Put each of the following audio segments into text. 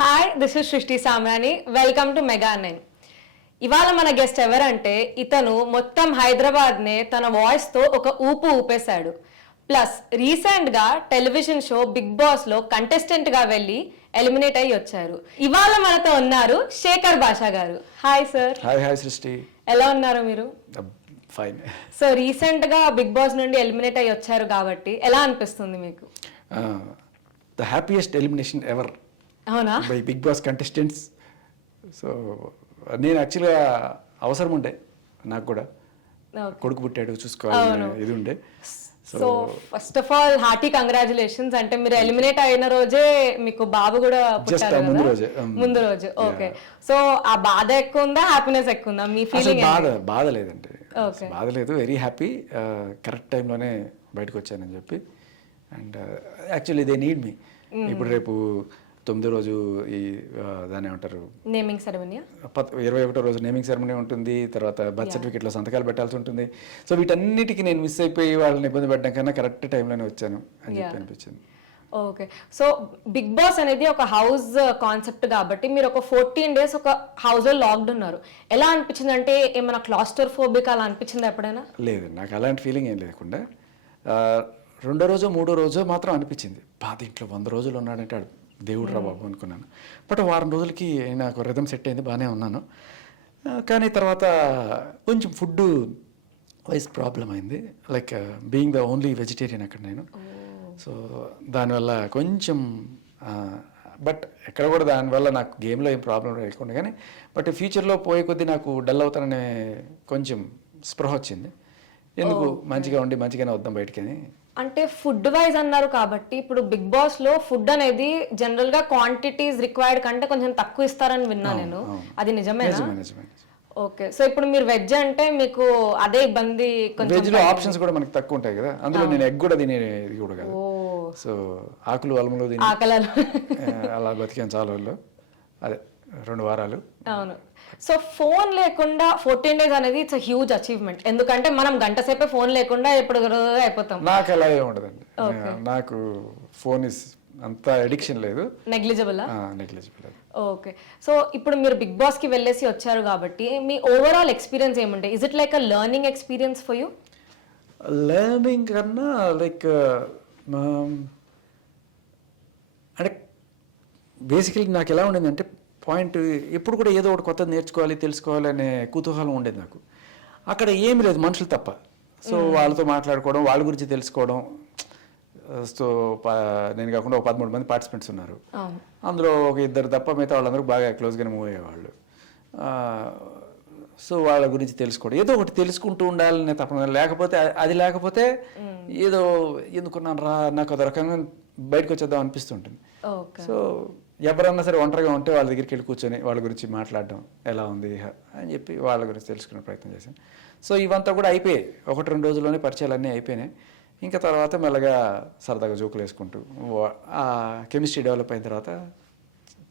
Hi, this is సృష్టి సామ్రాని. Welcome to mega 9. ఇవాళ మన గెస్ట్ ఎవరంటే ఇతను మొత్తం హైదరాబాద్నే తన వాయిస్తో ఒక ఊపు ఊపేశాడు. ప్లస్ రీసెంట్గా టెలివిజన్ షో బిగ్ బాస్లో కంటెస్టెంట్గా వెళ్ళి ఎలిమినేట్ అయ్యి వచ్చారు. ఇవాళ మనతో ఉన్నారు శేఖర్ భాషా గారు. Hi sir. హాయ్ సృష్టి. ఎలా ఉన్నారు మీరు? ఫైన్. సో రీసెంట్గా బిగ్ బాస్ నుండి ఎలిమినేట్ అయ్యి వచ్చారు కాబట్టి ఎలా అనిపిస్తుంది మీకు? The happiest elimination ever. అవునా? By Big Boss contestants. So నేను యాక్చువల్గా అవసరం ఉండే, నాకు కూడా కొడుకు పుట్టాడు చూసుకోవాలి ఇది ఉండే. So first of all hearty congratulations. అంటే మీరు ఎలిమినేట్ అయిన రోజే మీకు బాబు కూడా పుట్టారు ముందు రోజు. ఓకే. సో ఆ బాధ ఎక్కువ ఉందా, హ్యాపీనెస్ ఎక్కువ ఉందా మీ ఫీలింగ్? బాధ లేదండి, బాధ లేదు. Very happy. కరెక్ట్ టైంలోనే బయటకు వచ్చానని చెప్పి. అండ్ యాక్చువల్లీ దే నీడ్ మీ. ఇప్పుడు రేపు 9వ రోజు ఈ దాన్ని ఏమంటారు, నేమింగ్ సెరమనీ. 21వ రోజు నేమింగ్ సెరమనీ ఉంటుంది. తర్వాత బర్త్ సర్టిఫికేట్లో సంతకాలు పెట్టాల్సి ఉంటుంది. సో వీటన్నిటికీ నేను మిస్ అయిపోయి వాళ్ళని ఇబ్బంది పెట్టడం కన్నా కరెక్ట్ టైంలోనే వచ్చాను అని చెప్పి అనిపించింది. ఓకే. సో బిగ్ బాస్ అనేది ఒక హౌస్ కాన్సెప్ట్ కాబట్టి మీరు ఒక 14 days ఒక హౌస్ లో లాక్డ్ ఉన్నారు. ఎలా అనిపించింది? అంటే ఏమైనా క్లాస్ట్రోఫోబిక్ అలా అనిపించింది ఎప్పుడైనా? లేదు, నాకు అలాంటి ఫీలింగ్ ఏం లేకుండా 2వ రోజు 3వ రోజు మాత్రం అనిపించింది, దీంట్లో 100 రోజులు ఉన్నాడంటే దేవుడు రా బాబు అనుకున్నాను. బట్ వారం రోజులకి నాకు రిథం సెట్ అయింది, బాగానే ఉన్నాను. కానీ తర్వాత కొంచెం ఫుడ్ వైజ్ ప్రాబ్లం అయింది. Like being the only vegetarian అక్కడ నేను. సో దానివల్ల కొంచెం బట్ ఎక్కడ కూడా దానివల్ల నాకు గేమ్లో ఏం ప్రాబ్లం లేకుండా, కానీ బట్ ఫ్యూచర్లో పోయే కొద్దీ నాకు డల్ అవుతాననే కొంచెం స్పృహ వచ్చింది. ఎందుకు మంచిగా ఉండి మంచిగానే వద్దాం బయటికి. అంటే ఫుడ్ వైజ్ అన్నారు కాబట్టి ఇప్పుడు బిగ్ బాస్ లో ఫుడ్ అనేది జనరల్ గా క్వాంటిటీస్ రిక్వైర్డ్ కంటే కొంచెం తక్కువ ఇస్తారని విన్నా నేను. అది నిజమేనా? ఓకే. సో ఇప్పుడు మీరు వెజ్ అంటే మీకు అదే ఇబ్బంది. వెజ్ లో ఆప్షన్స్ కూడా మనకి తక్కువ ఉంటాయి కదా, అందులో నేను ఎగ్ కూడా తినేది కూడా కాదు. సో ఆకులు అలములు తిని అలా బతికాను చాలా రోజులు, అదే 2 వారాలు. అవును. సో ఫోన్ లేకుండా 14 days అనేది ఇట్స్ హ్యూజ్ అచీవ్మెంట్. ఎందుకంటే మనం గంట సేపే ఫోన్ లేకుండా ఎప్పుడు అయిపోతాం. నాకు అలా ఏముండదండి, నాకు ఫోన్ ఇస్ అంత అడిక్షన్ లేదు. నెగ్లిజిబుల్. ఓకే. సో ఇప్పుడు మీరు బిగ్ బాస్ కి వెళ్ళేసి వచ్చారు కాబట్టి మీ ఓవరాల్ ఎక్స్పీరియన్స్ ఏముంటాయి? Is it like a learning experience for you? Learning కన్నా లైక్ అంటే బేసికలీ నాకు ఎలా ఉండేదంటే పాయింట్ ఎప్పుడు కూడా ఏదో ఒకటి కొత్తది నేర్చుకోవాలి, తెలుసుకోవాలి అనే కుతూహలం ఉండేది నాకు. అక్కడ ఏమి లేదు, మనుషులు తప్ప. సో వాళ్ళతో మాట్లాడుకోవడం, వాళ్ళ గురించి తెలుసుకోవడం. సో నేను కాకుండా ఒక 13 మంది పార్టిసిపెంట్స్ ఉన్నారు. అందులో ఒక 2 తప్ప మిగతా వాళ్ళందరూ బాగా క్లోజ్గానే మూవ్ అయ్యేవాళ్ళు. సో వాళ్ళ గురించి తెలుసుకోవడం, ఏదో ఒకటి తెలుసుకుంటూ ఉండాలనే తప్ప, లేకపోతే ఏదో ఎందుకున్నాను రా, నాకు ఒక రకంగా బయటకు వచ్చేద్దాం అనిపిస్తుంటుంది. సో ఎవరన్నా సరే ఒంటరిగా ఉంటే వాళ్ళ దగ్గరికి వెళ్ళి కూర్చొని వాళ్ళ గురించి మాట్లాడడం, ఎలా ఉంది అని చెప్పి వాళ్ళ గురించి తెలుసుకునే ప్రయత్నం చేశాను. సో ఇవంతా కూడా అయిపోయాయి, 1-2 రోజుల్లోనే పరిచయాలు అన్నీ అయిపోయినాయి. ఇంకా తర్వాత మెల్లగా సరదాగా జోకులు వేసుకుంటూ ఆ కెమిస్ట్రీ డెవలప్ అయిన తర్వాత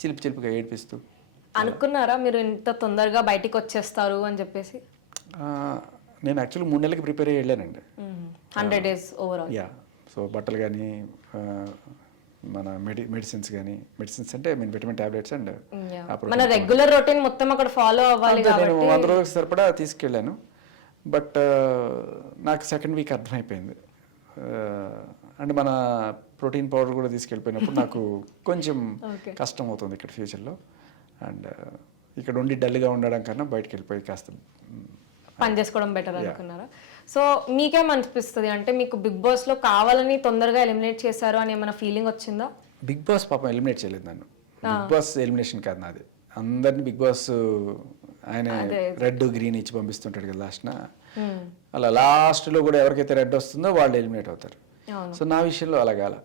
చిలిపిగా ఏడిపిస్తూ. అనుకున్నారా మీరు ఇంత తొందరగా బయటికి వచ్చేస్తారు అని చెప్పేసి? నేను యాక్చువల్లీ 3 నెలలకి ప్రిపేర్ అయ్యి వెళ్ళానండి. 100 days ఓవరాల్. యా. సో బట్టలు కానీ మన మెడిసిన్స్ అంటే విటమిన్ టాబ్లెట్స్ అండ్ మన రెగ్యులర్ రొటీన్ మొత్తం అక్కడ ఫాలో అవ్వాలి. నేను 100 రోజులకు సరిపడా తీసుకెళ్ళాను. బట్ నాకు సెకండ్ వీక్ అర్థమైపోయింది. అండ్ మన ప్రోటీన్ పౌడర్ కూడా తీసుకెళ్ళిపోయినప్పుడు నాకు కొంచెం కష్టం అవుతుంది ఇక్కడ ఫ్యూచర్లో. అండ్ ఇక్కడ ఉండి డల్గా ఉండడం కన్నా బయటకు వెళ్ళిపోయి కాస్త పని చేసుకోవడం బెటర్ అనుకున్నారా? సో మీకేమనిపిస్తుంది? అంటే మీకు బిగ్ బాస్ లో కావాలని తొందరగా ఎలిమినేట్ చేశారు అని ఏమైనా ఫీలింగ్ వచ్చిందా? బిగ్ బాస్ పాపం ఎలిమినేట్ చేయలేదు నన్ను. బిగ్ బాస్ ఎలిమినేషన్ కాదు నాది. అందరినీ బిగ్ బాస్ ఆయన రెడ్ గ్రీన్ ఇచ్చి పంపిస్తుంటాడు కదా లాస్ట్న. అలా లాస్ట్లో కూడా ఎవరికైతే రెడ్ వస్తుందో వాళ్ళు ఎలిమినేట్ అవుతారు. సో నా విషయంలో అలా కాల.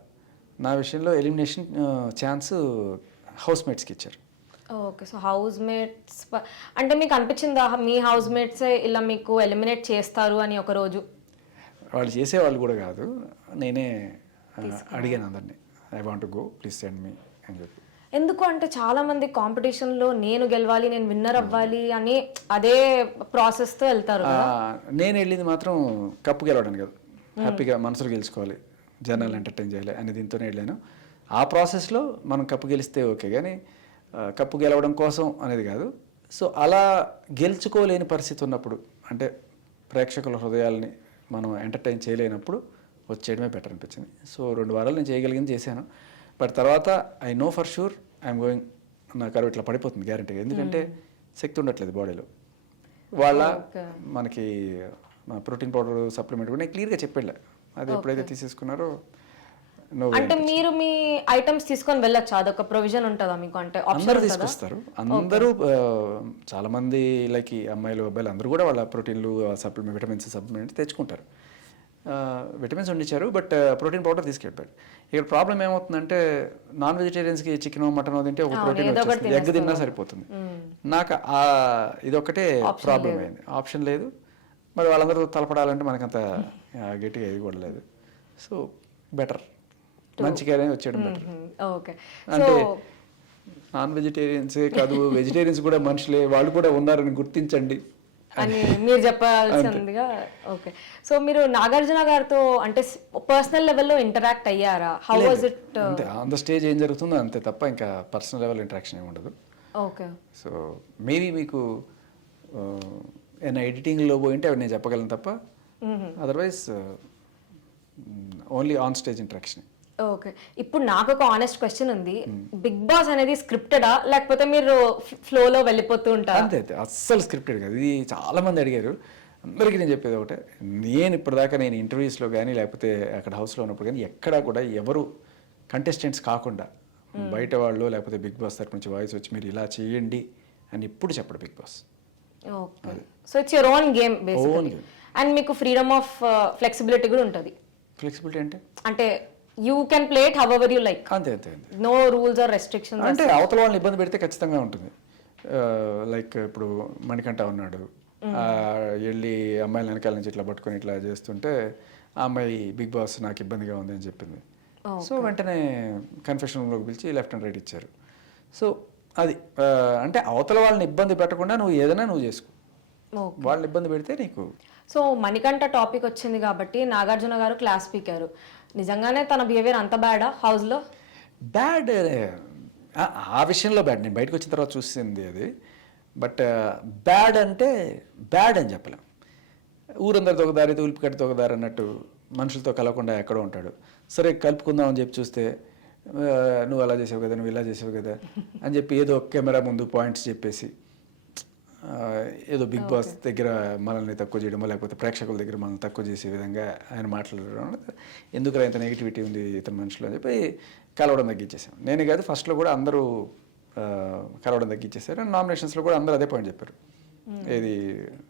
నా విషయంలో ఎలిమినేషన్ ఛాన్స్ హౌస్ మేట్స్కి ఇచ్చారు. ఓకే. సో హౌస్ మేట్స్ అంటే మీకు అనిపించిందా మీ హౌస్ మేట్సే ఇలా మీకు ఎలిమినేట్ చేస్తారు అని? ఒక రోజు వాళ్ళు చేసేవాళ్ళు కూడా కాదు, నేనే అడిగాను అందరినీ, I want go, please send me అని చెప్పి. ఎందుకు అంటే చాలా మంది కాంపిటీషన్లో నేను గెలవాలి, నేను విన్నర్ అవ్వాలి అని అదే ప్రాసెస్తో వెళ్తారు. నేను వెళ్ళింది మాత్రం కప్పు గెలవడానికి కదా, హ్యాపీగా మనసులు గెలుచుకోవాలి, జనాలు ఎంటర్టైన్ చేయాలి అనే దీంతోనే వెళ్ళాను. ఆ ప్రాసెస్లో మనం కప్పు గెలిస్తే ఓకే, కానీ కప్పు గెలవడం కోసం అనేది కాదు. సో అలా గెలుచుకోలేని పరిస్థితి ఉన్నప్పుడు, అంటే ప్రేక్షకుల హృదయాల్ని మనం ఎంటర్టైన్ చేయలేనప్పుడు వచ్చేయడమే బెటర్ అనిపించింది. సో 2 వారాలు నేను చేయగలిగింది చేశాను. బట్ తర్వాత I know for sure I'm going, నా కరువు ఇట్లా పడిపోతుంది గ్యారంటీగా. ఎందుకంటే శక్తి ఉండట్లేదు బాడీలో. వాళ్ళ మనకి ప్రోటీన్ పౌడర్ సప్లిమెంట్ కూడా నేను క్లియర్గా చెప్పాడు. అది ఎప్పుడైతే తీసేసుకున్నారో అంటే మీరు మీ ఐటమ్స్ తీసుకొని వెళ్ళొచ్చు, అదొక ప్రొవిజన్ ఉంటుందా మీకు? అంటే అందరూ తీసుకొస్తారు, అందరూ చాలా మంది లైక్ అమ్మాయిలు అబ్బాయిలు అందరూ కూడా వాళ్ళ ప్రోటీన్లు సప్లిమెంట్ విటమిన్స్ సప్లిమెంట్ తెచ్చుకుంటారు. విటమిన్స్ ఉండిచ్చారు, బట్ ప్రోటీన్ పౌడర్ తీసుకెళ్ళిపోయారు. ఇక్కడ ప్రాబ్లం ఏమవుతుందంటే నాన్ వెజిటేరియన్స్కి చికెన్ మటన్ తింటే ఒక ప్రోటీన్ వచ్చేస్తుంది, ఎగ్ తిన్నా సరిపోతుంది. నాకు ఇదొక్కటే ప్రాబ్లం అయింది, ఆప్షన్ లేదు. మరి వాళ్ళందరూ తలపడాలంటే మనకంత గట్టిగా ఇది కూడా లేదు. సో బెటర్ మంచిగానే వచ్చేయడం బెటర్. అంటే నాన్ వెజిటేరియన్సే కాదు, వెజిటేరియన్స్ కూడా మనుషులే, వాళ్ళు కూడా ఉన్నారని గుర్తించండి అని మీరు చెప్పాల్సిందిగా. ఓకే, సో మీరు నాగార్జున గారితో అంటే పర్సనల్ లెవెల్లో ఇంటరాక్ట్ అయ్యారా? How was it? అంతే, ఆన్ ద స్టేజ్ ఏం జరుగుతుందో అంతే తప్ప ఇంకా పర్సనల్ లెవెల్ ఇంటరాక్షన్ ఏమి ఉండదు. ఓకే, సో మేబీ మీకు ఏమైనా ఎడిటింగ్లో పోయింటే అవి నేను చెప్పగలను తప్ప otherwise only on stage interaction. Okay, ఇప్పుడు నాకు ఒక ఆనెస్ట్ క్వశ్చన్ ఉంది. బిగ్ బాస్ అనేది స్క్రిప్టెడా లేకపోతే మీరు ఫ్లోలో వెళ్ళిపోతూ ఉంటారా? అంతే, అస్సలు స్క్రిప్టెడ్ కాదు. ఇది చాలా మంది అడిగారు. అందరికీ నేను చెప్పేది ఒకటే, నేను ఇప్పటిదాకా నేను ఇంటర్వ్యూస్లో కానీ లేకపోతే అక్కడ హౌస్లో ఉన్నప్పుడు కానీ ఎక్కడా కూడా ఎవరు కంటెస్టెంట్స్ కాకుండా బయట వాళ్ళు లేకపోతే బిగ్ బాస్ తరపు నుంచి వాయిస్ వచ్చి మీరు ఇలా చేయండి అని ఎప్పుడు చెప్పడు big boss. Okay, so it's your own game basically. And మీకు ఫ్రీడమ్ ఆఫ్ ఫ్లెక్సిబిలిటీ కూడా ఉంటుంది. ఫ్లెక్సిబిలిటీ అంటే you can play it however you like. అంతే, నో రూల్స్ ఆర్ రెస్ట్రిక్షన్స్. అంటే అవతల వాళ్ళని ఇబ్బంది పెడితే ఖచ్చితంగా ఉంటుంది. లైక్ ఇప్పుడు మణికంఠ ఉన్నాడు, వెళ్ళి అమ్మాయిల వెనకాల నుంచి ఇట్లా పట్టుకొని ఇట్లా చేస్తుంటే ఆ అమ్మాయి బిగ్ బాస్ నాకు ఇబ్బందిగా ఉంది అని చెప్పింది. సో వెంటనే కన్ఫెషన్ రూమ్లోకి పిలిచి లెఫ్ట్ అండ్ రైట్ ఇచ్చారు. సో అది అంటే అవతల వాళ్ళని ఇబ్బంది పెట్టకుండా నువ్వు ఏదైనా నువ్వు చేసుకో, వాళ్ళని ఇబ్బంది పెడితే నీకు. సో మణికంఠ టాపిక్ వచ్చింది కాబట్టి నాగార్జున గారు క్లాస్ స్పీకర్, నిజంగానే తన బిహేవియర్ అంత బ్యాడా హౌస్లో? బ్యాడ్, ఆ విషయంలో బ్యాడ్. నేను బయటకు వచ్చిన తర్వాత చూసింది అది. బట్ బ్యాడ్ అంటే బ్యాడ్ అని చెప్పలేం. ఊరందరితో ఒక దారి, ఉల్పికట్టితో ఒక దారి అన్నట్టు మనుషులతో కలవకుండా ఎక్కడో ఉంటాడు. సరే కలుపుకుందాం అని చెప్పి చూస్తే నువ్వు అలా చేసావు కదా, నువ్వు ఇలా చేసావు కదా అని చెప్పి ఏదో కెమెరా ముందు పాయింట్స్ చెప్పేసి ఏదో బిగ్ బాస్ దగ్గర మనల్ని తక్కువ చేయడమో లేకపోతే ప్రేక్షకుల దగ్గర మనల్ని తక్కువ చేసే విధంగా ఆయన మాట్లాడడం, ఎందుకు ఇంత నెగిటివిటీ ఉంది ఇతని మనుషులు అని చెప్పి కలవడం తగ్గించేసాం. నేనే కాదు, ఫస్ట్లో కూడా అందరూ కలవడం తగ్గించేశారు. అండ్ నామినేషన్స్లో కూడా అందరూ అదే పాయింట్ చెప్పారు, ఏది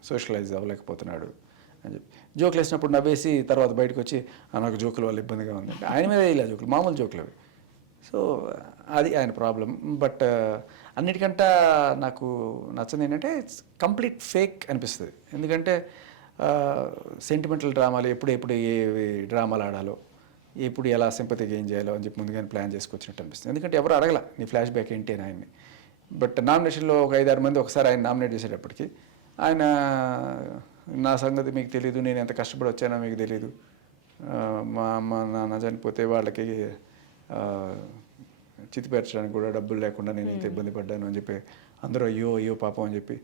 సోషలైజ్ అవ్వలేకపోతున్నాడు అని చెప్పి. జోకులు వేసినప్పుడు నవ్వేసి తర్వాత బయటకు వచ్చి నాకు జోకుల వల్ల ఇబ్బందిగా ఉంది అంటే ఆయన మీద ఇలా జోకులు, మామూలు జోకులు అవి. సో అది ఆయన ప్రాబ్లం. బట్ అన్నిటికంటే నాకు నచ్చని ఏంటంటే ఇట్స్ కంప్లీట్ ఫేక్ అనిపిస్తుంది. ఎందుకంటే సెంటిమెంటల్ డ్రామాలు ఎప్పుడు ఏ డ్రామాలు ఆడాలో, ఎప్పుడు ఎలా సింపతి గెయిన్ చేయాలో అని చెప్పి ముందుగానే ప్లాన్ చేసుకొచ్చినట్టు అనిపిస్తుంది. ఎందుకంటే ఎవరు అడగల నీ ఫ్లాష్ బ్యాక్ ఏంటి అని ఆయన్ని. బట్ నామినేషన్లో ఒక 5-6 మంది ఒకసారి ఆయన నామినేట్ చేసేటప్పటికి ఆయన నా సంగతి మీకు తెలియదు, నేను ఎంత కష్టపడి వచ్చానో మీకు తెలియదు, మా అమ్మ నాన్న చనిపోతే వాళ్ళకి చితిపేర్చడానికి కూడా డబ్బులు లేకుండా నేను ఇంత ఇబ్బంది పడ్డాను అని చెప్పి అందరూ అయ్యో పాపం అని చెప్పి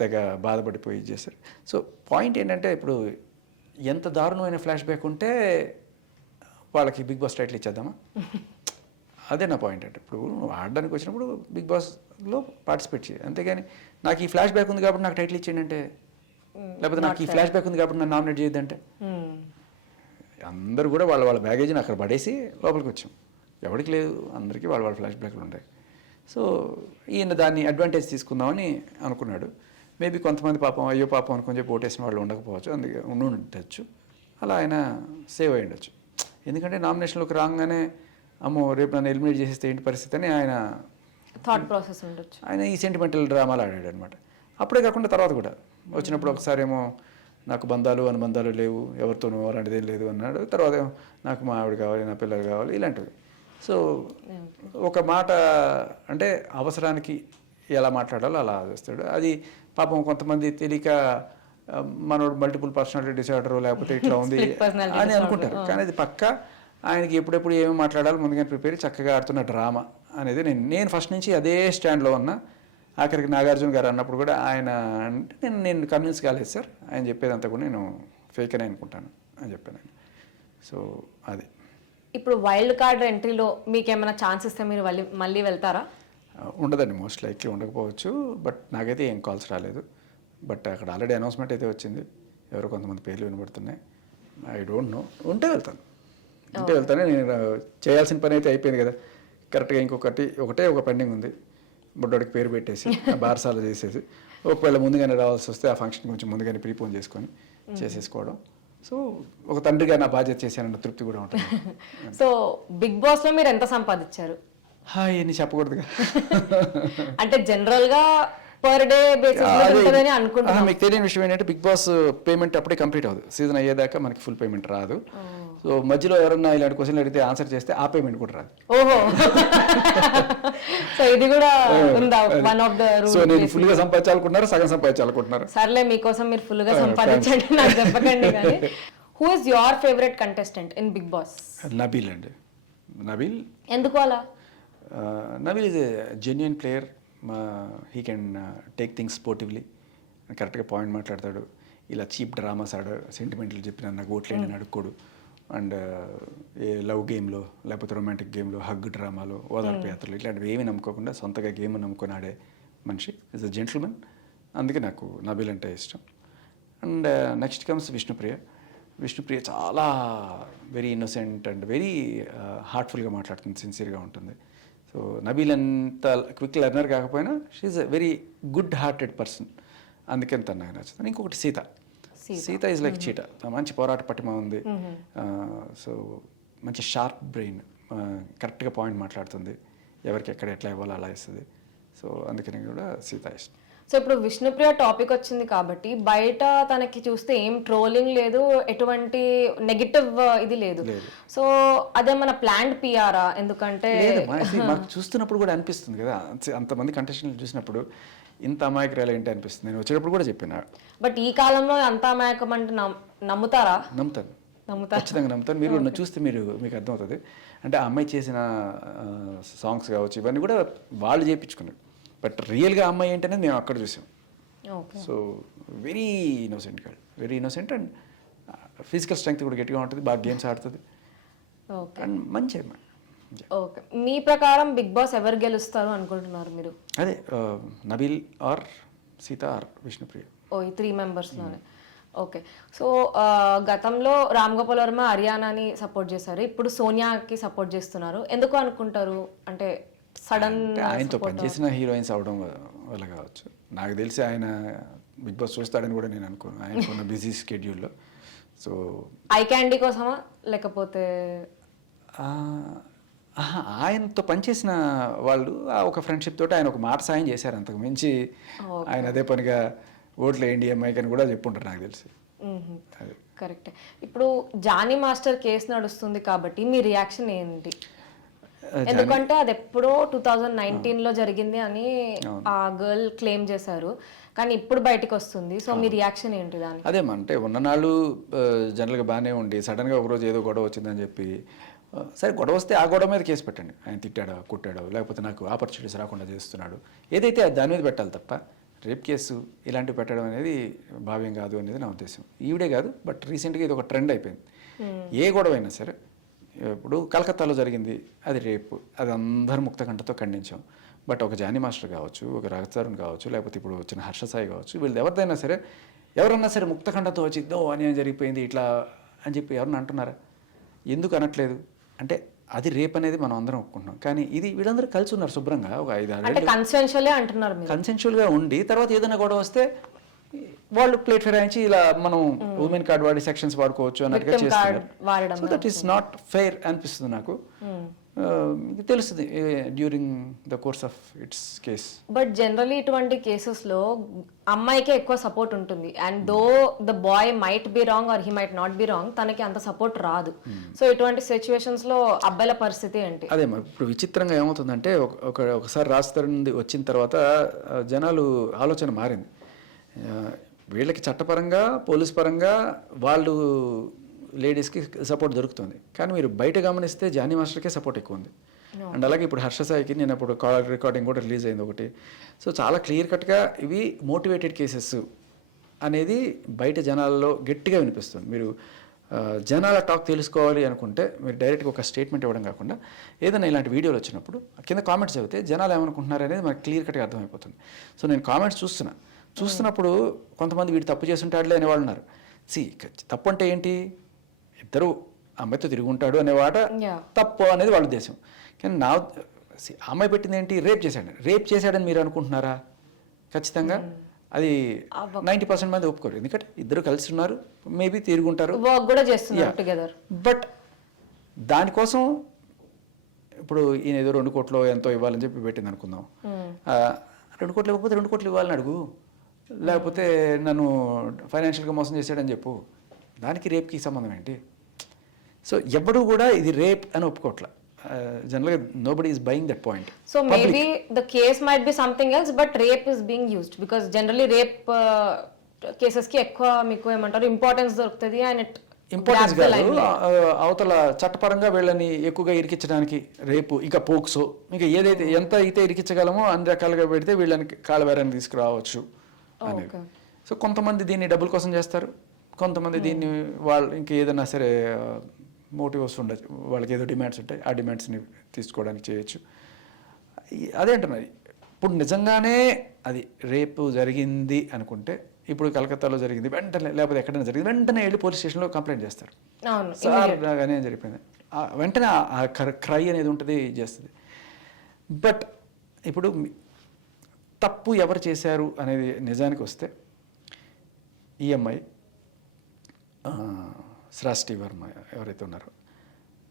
తెగ బాధపడిపోయి చేశారు. సో పాయింట్ ఏంటంటే ఇప్పుడు ఎంత దారుణమైన ఫ్లాష్ బ్యాక్ ఉంటే వాళ్ళకి బిగ్ బాస్ టైటిల్ ఇచ్చేద్దామా? అదే నా పాయింట్. అంటే ఇప్పుడు నువ్వు ఆడడానికి వచ్చినప్పుడు బిగ్ బాస్లో పార్టిసిపేట్ చేయి, అంతేగాని నాకు ఈ ఫ్లాష్ బ్యాక్ ఉంది కాబట్టి నాకు టైటిల్ ఇచ్చేయండి అంటే, లేకపోతే నాకు ఈ ఫ్లాష్ బ్యాక్ ఉంది కాబట్టి నన్ను నామినేట్ చేయొద్దంటే. అందరూ కూడా వాళ్ళ బ్యాగేజ్ని అక్కడ పడేసి లోపలికి వచ్చాం. ఎవరికి లేదు, అందరికీ వాళ్ళ ఫ్లాష్ బ్యాక్లు ఉంటాయి. సో ఈయన దాన్ని అడ్వాంటేజ్ తీసుకుందామని అనుకున్నాడు. మేబీ కొంతమంది పాపం అయ్యో పాపం అనుకుని చెప్పి ఓటేసిన వాళ్ళు ఉండకపోవచ్చు, అందుకే ఉండొచ్చు. అలా ఆయన సేవ్ అయ్యి ఉండొచ్చు. ఎందుకంటే నామినేషన్లోకి రాగానే అమ్మో రేపు నన్ను ఎలిమినేట్ చేసేస్తే ఏంటి పరిస్థితి అని ఆయన థాట్ ప్రాసెస్ ఉండొచ్చు. ఆయన ఈ సెంటిమెంటల్ డ్రామాలు ఆడాడు అనమాట. అప్పుడే కాకుండా తర్వాత కూడా వచ్చినప్పుడు ఒకసారి ఏమో నాకు బంధాలు అనుబంధాలు లేవు, ఎవరితోనూ అలాంటిది ఏం లేదు అన్నాడు. తర్వాత నాకు మా ఆవిడ కావాలి, నా పిల్లలు కావాలి, ఇలాంటివి. సో ఒక మాట అంటే అవసరానికి ఎలా మాట్లాడాలో అలా చేస్తాడు. అది పాపం కొంతమంది తెలియక మనోడు మల్టిపుల్ పర్సనాలిటీ డిసార్డర్ లేకపోతే ఇట్లా ఉంది అని అనుకుంటారు. కానీ అది పక్కా ఆయనకి ఎప్పుడెప్పుడు ఏమి మాట్లాడాలో ముందుగానే ప్రిపేర్ చక్కగా ఆడుతున్న డ్రామా అనేది నేను ఫస్ట్ నుంచి అదే స్టాండ్లో ఉన్నా. ఆఖరికి నాగార్జున గారు అన్నప్పుడు కూడా ఆయన అంటే నేను కన్విన్స్ కాలేదు సార్, ఆయన చెప్పేదంతా కూడా నేను ఫేక్ అని అనుకుంటాను అని చెప్పాను ఆయన. సో అది ఇప్పుడు వైల్డ్ కార్డ్ ఎంట్రీలో మీకు ఏమైనా ఛాన్స్ ఇస్తే మీరు మళ్ళీ వెళ్తారా? ఉండదండి, మోస్ట్ లైక్లీ ఉండకపోవచ్చు. బట్ నాకైతే ఏం కాల్స్ రాలేదు. బట్ అక్కడ ఆల్రెడీ అనౌన్స్మెంట్ అయితే వచ్చింది, ఎవరో కొంతమంది పేర్లు వినబడుతున్నాయి. ఐ డోంట్ నో, ఉంటే వెళ్తాను. నేను చేయాల్సిన పని అయితే అయిపోయింది కదా. కరెక్ట్గా ఒకటే ఒక పెండింగ్ ఉంది, బుడ్డోడికి పేరు పెట్టేసి బారసాల చేసేసి ఒకవేళ ముందుగానే రావాల్సి వస్తే ఆ ఫంక్షన్ కొంచెం ముందుగానే ప్రీపోన్ చేసుకొని చేసేసుకోవడం. సో ఒక తండ్రిగా నా బాధ్యత చేశానన్న తృప్తి కూడా ఉంటుంది. సో బిగ్ బాస్ లో మీరు ఎంత సంపాదించారు? ఎన్ని చెప్పకూడదుగా. అంటే జనరల్ గా పర్ డే బేసిస్ ఉంటుందని అనుకుంటున్నాను. మీకు తెలియని విషయం ఏంటంటే బిగ్ బాస్ పేమెంట్ అప్పుడే కంప్లీట్ అవ్వదు, సీజన్ అయ్యేదాకా మనకి ఫుల్ పేమెంట్ రాదు. సో మధ్యలో ఎవరన్నా ఇలాంటి క్వశ్చన్లు అడిగితే ఆన్సర్ చేస్తే ఆ పేమెంట్ కూడా రాదు. ఓహో, సో ఇది కూడా ఉందా one of the rules? So నేను ఫుల్ గా సంపాదించాలనుకుంటున్నారు, సగం సంపాదించాలనుకుంటున్నారు. సర్లే, మీకోసం మీరు ఫుల్ గా సంపాదించండి, నాకు చెప్పకండి. కానీ who is your favourite contestant in big boss? Nabeel అండి. నబీల్ ఎందుకు అలా? Nabeel is a genuine player. He can take things sportively, కరెక్ట్గా పాయింట్ మాట్లాడతాడు. ఇలా చీప్ డ్రామాస్ సెంటిమెంట్లు చెప్పిన నాకు ఓట్లేండి అడుక్కోడు. అండ్ ఏ లవ్ గేమ్లో లేకపోతే రొమాంటిక్ గేమ్లో హగ్ డ్రామాలో ఓదార్పు యాత్రలు ఇట్లాంటివి ఏమీ నమ్ముకోకుండా సొంతగా గేమ్ నమ్ముకొని ఆడే మనిషి, ఈజ్ అ జెంటిల్మెన్. అందుకే నాకు నబీల్ అంటే ఇష్టం. And next comes Vishnupriya. Vishnupriya చాలా వెరీ ఇన్నోసెంట్ అండ్ వెరీ హార్ట్ఫుల్గా మాట్లాడుతుంది, సిన్సియర్గా ఉంటుంది. సో నబీల్ అంత క్విక్ లెర్నర్ కాకపోయినా she a very good hearted person, అందుకే తను నాకు నచ్చుతుంది. ఇంకొకటి సీత ఈజ్ లైక్ చీట, మంచి పోరాట పటిమ ఉంది. సో మంచి షార్ప్ బ్రెయిన్, కరెక్ట్గా పాయింట్ మాట్లాడుతుంది, ఎవరికి ఎక్కడ ఎట్లా ఇవ్వాలో అలా ఇస్తుంది. సో అందుకని కూడా సీత ఇష్టం. సో ఇప్పుడు విష్ణుప్రియ టాపిక్ వచ్చింది కాబట్టి బయట తనకి చూస్తే ఏం ట్రోలింగ్ లేదు, ఎటువంటి నెగిటివ్ ఇది లేదు. సో అదే మన ప్లాండ్ పిఆరా? ఎందుకంటే మాకు చూస్తున్నప్పుడు కూడా అనిపిస్తుంది కదా, అంతమంది కంటెస్టెంట్లు చూసినప్పుడు ఇంత అమాయకురాలు ఏంటి అనిపిస్తుంది. నేను వచ్చేటప్పుడు కూడా చెప్పాను. బట్ ఈ కాలంలో అంత అమాయకం అంటే నమ్ముతారా? నమ్ముతాను, ఖచ్చితంగా నమ్ముతాను. మీరు కూడా చూస్తే మీకు అర్థమవుతుంది. అంటే ఆ అమ్మాయి చేసిన సాంగ్స్ కావచ్చు, ఇవన్నీ కూడా వాళ్ళు చేయించుకున్నారు. బట్ రియల్గా అమ్మాయి ఏంటనేది మేము అక్కడ చూసాం. So very innocent and physical strength కూడా గట్టిగా ఉంటుంది, బాగా గేమ్స్ ఆడుతుంది అండ్ మంచి అమ్మాయి. ఓకే, మీ ప్రకారం బిగ్ బాస్ ఎవరు గెలుస్తారు అనుకుంటున్నారు మీరు? అదే నబీల్ ఆర్ సీత ఆర్ విష్ణుప్రియ. ఈ 3 మెంబర్స్లోనే. ఓకే, సో గతంలో రామ్ గోపాల్ వర్మ హర్యానాని సపోర్ట్ చేశారు, ఇప్పుడు సోనియాకి సపోర్ట్ చేస్తున్నారు. ఎందుకు అనుకుంటారు? అంటే సడన్ ఆయనతో పనిచేసిన హీరోయిన్స్ అవడం వల్ల కావచ్చు. నాకు తెలిసి ఆయన బిగ్ బాస్ చూస్తాడని కూడా నేను అనుకోను, ఆయనకున్న బిజీ స్కెడ్యూల్లో. సో ఐ క్యాండీ కోసమా లేకపోతే ఆయనతో పనిచేసిన వాళ్ళు ఒక ఫ్రెండ్షిప్ తోటి ఆయన ఒక మాట సాయం చేశారు, అంతకు మించి ఆయన అదే పనిగా ఓట్లు వేయండి అమ్మాయికి అని కూడా చెప్పుంటారు నాకు తెలిసి. కరెక్టే. ఇప్పుడు జానీ మాస్టర్ కేసు నడుస్తుంది కాబట్టి మీ రియాక్షన్ ఏంటి? ఎందుకంటే అది ఎప్పుడో 2019లో జరిగింది అని ఆ గర్ల్ క్లెయిమ్ చేశారు, కానీ ఇప్పుడు బయటకు వస్తుంది. సో మీ రియాక్షన్ ఏంటి దానికి? అదేమంటే ఉన్ననాళ్ళు జనరల్గా బాగానే ఉండి సడన్గా ఒకరోజు ఏదో గొడవ వచ్చిందని చెప్పి, సరే గొడవ వస్తే ఆ గొడవ మీద కేసు పెట్టండి. ఆయన తిట్టాడో కొట్టాడో లేకపోతే నాకు ఆపర్చునిటీస్ రాకుండా చేస్తున్నాడు ఏదైతే దాని మీద పెట్టాలి తప్ప రేప్ కేసు ఇలాంటివి పెట్టడం అనేది భావ్యం కాదు అనేది నా ఉద్దేశం. ఈవిడే కాదు, బట్ రీసెంట్గా ఇది ఒక ట్రెండ్ అయిపోయింది. ఏ గొడవ అయినా సరే, ఇప్పుడు కలకత్తాలో జరిగింది, అది రేపు, అది అందరూ ముక్తకంఠతో ఖండించాం. బట్ ఒక జానీ మాస్టర్ కావచ్చు, ఒక రాజతరుణ్ కావచ్చు, లేకపోతే ఇప్పుడు వచ్చిన హర్ష సాయి కావచ్చు, వీళ్ళు ఎవరన్నా సరే ముక్తకంఠతో వచ్చి అన్యాయం జరిగిపోయింది ఇట్లా అని చెప్పి ఎవరన్నా అంటున్నారా? ఎందుకు అనట్లేదు అంటే అది రేప్ అనేది మనం అందరం ఒప్పుకుంటున్నాం. కానీ ఇది వీళ్ళందరూ కలిసి ఉన్నారు శుభ్రంగా, ఒక 5-6 ఏళ్ళు కన్సెన్షువల్గా ఉండి, తర్వాత ఏదైనా గొడవ వస్తే వాళ్ళు ప్లేట్ ఫిరాయించి ఇలా మనం ఉమెన్ కార్డ్ వాడి సెక్షన్స్ వాడుకోవచ్చు అన్నట్టుగా చేస్తున్నారు. So that is not fair అనిపిస్తుంది నాకు. తెలుస్తుంది during the course of it's case. But generally ఇటువంటి కేసెస్లో అమ్మాయికే ఎక్కువ సపోర్ట్ ఉంటుంది. And though the boy might be wrong or he might not be wrong, తనకి అంత సపోర్ట్ రాదు. సో ఇటువంటి సిచ్యువేషన్స్లో అబ్బాయిల పరిస్థితి ఏంటి? అదే మరి ఇప్పుడు విచిత్రంగా ఏమవుతుందంటే, ఒకసారి రాజతరుణ్ వచ్చిన తర్వాత జనాలు ఆలోచన మారింది. వీళ్ళకి చట్టపరంగా పోలీస్ పరంగా వాళ్ళు లేడీస్కి సపోర్ట్ దొరుకుతుంది, కానీ మీరు బయట గమనిస్తే జానీ మాస్టర్కే సపోర్ట్ ఎక్కువ ఉంది. అండ్ అలాగే ఇప్పుడు హర్ష సాయికి నేను ఇప్పుడు కాల్ రికార్డింగ్ కూడా రిలీజ్ అయింది ఒకటి. సో చాలా క్లియర్ కట్గా ఇవి మోటివేటెడ్ కేసెస్ అనేది బయట జనాల్లో గట్టిగా వినిపిస్తుంది. మీరు జనాల టాక్ తెలుసుకోవాలి అనుకుంటే మీరు డైరెక్ట్గా ఒక స్టేట్మెంట్ ఇవ్వడం కాకుండా ఏదైనా ఇలాంటి వీడియోలు వచ్చినప్పుడు కింద కామెంట్స్ చదివితే జనాలు ఏమనుకుంటున్నారు అనేది మనకు క్లియర్ కట్గా అర్థమైపోతుంది. సో నేను కామెంట్స్ చూస్తున్నప్పుడు కొంతమంది వీడు తప్పు చేస్తుంటాడులే అనేవాళ్ళు ఉన్నారు. తప్పు అంటే ఏంటి, ఇద్దరు అమ్మాయితో తిరిగి ఉంటాడు అనేవాట తప్పు అనేది వాళ్ళ ఉద్దేశం. కానీ అమ్మాయి పెట్టింది ఏంటి, రేప్ చేశాడని మీరు అనుకుంటున్నారా? ఖచ్చితంగా అది 90% మంది ఒప్పుకోరు. ఎందుకంటే ఇద్దరు కలిసి ఉన్నారు, మేబీ తిరుగుంటారు, వర్క్ కూడా చేస్తున్నారు టుగెదర్. బట్ దానికోసం ఇప్పుడు ఈయన ఏదో 2 కోట్లు ఎంతో ఇవ్వాలని చెప్పి పెట్టింది అనుకుందాం. 2 కోట్లు ఇవ్వకపోతే 2 కోట్లు ఇవ్వాలని అడుగు, లేకపోతే నన్ను ఫైనాన్షియల్గా మోసం చేశాడని చెప్పు. దానికి రేప్కి సంబంధం ఏంటి? సో ఎవ్వడూ కూడా ఇది రేప్ అని ఒప్పుకోవట్లా. జనరల్గా nobody is buying that point. So maybe the case might be something else, but rape is being used because generally rape కేసెస్కి ఎక్కువ మీకు ఏమంటారు ఇంపార్టెన్స్ దొరుకుతుంది. అండ్ ఇంపార్టెన్స్ కాదు, అవతల చట్టపరంగా వీళ్ళని ఎక్కువగా ఇరికించడానికి రేపు ఇంకా పోక్సో ఇంకా ఏదైతే ఎంత అయితే ఇరికించగలమో అన్ని రకాలుగా పెడితే వీళ్ళని కాలవేరాన్ని తీసుకురావచ్చు అనేది. సో కొంతమంది దీన్ని డబ్బుల కోసం చేస్తారు, కొంతమంది దీన్ని వాళ్ళు ఇంకా ఏదైనా సరే మోటివ్స్ ఉండొచ్చు, వాళ్ళకి ఏదో డిమాండ్స్ ఉంటాయి, ఆ డిమాండ్స్ని తీసుకోవడానికి చేయొచ్చు. అదే అంటున్నది. ఇప్పుడు నిజంగానే అది రేపు జరిగింది అనుకుంటే, ఇప్పుడు కలకత్తాలో జరిగింది వెంటనే, లేకపోతే ఎక్కడైనా జరిగింది వెంటనే వెళ్ళి పోలీస్ స్టేషన్లో కంప్లైంట్ చేస్తారు. సార్ నాకనే జరిగిపోయింది, వెంటనే ఆ క్రై అనేది ఉంటుంది, చేస్తుంది. బట్ ఇప్పుడు తప్పు ఎవరు చేశారు అనేది నిజానికి వస్తే ఈఎంఐ శ్రాష్టి వర్మ ఎవరైతే ఉన్నారో,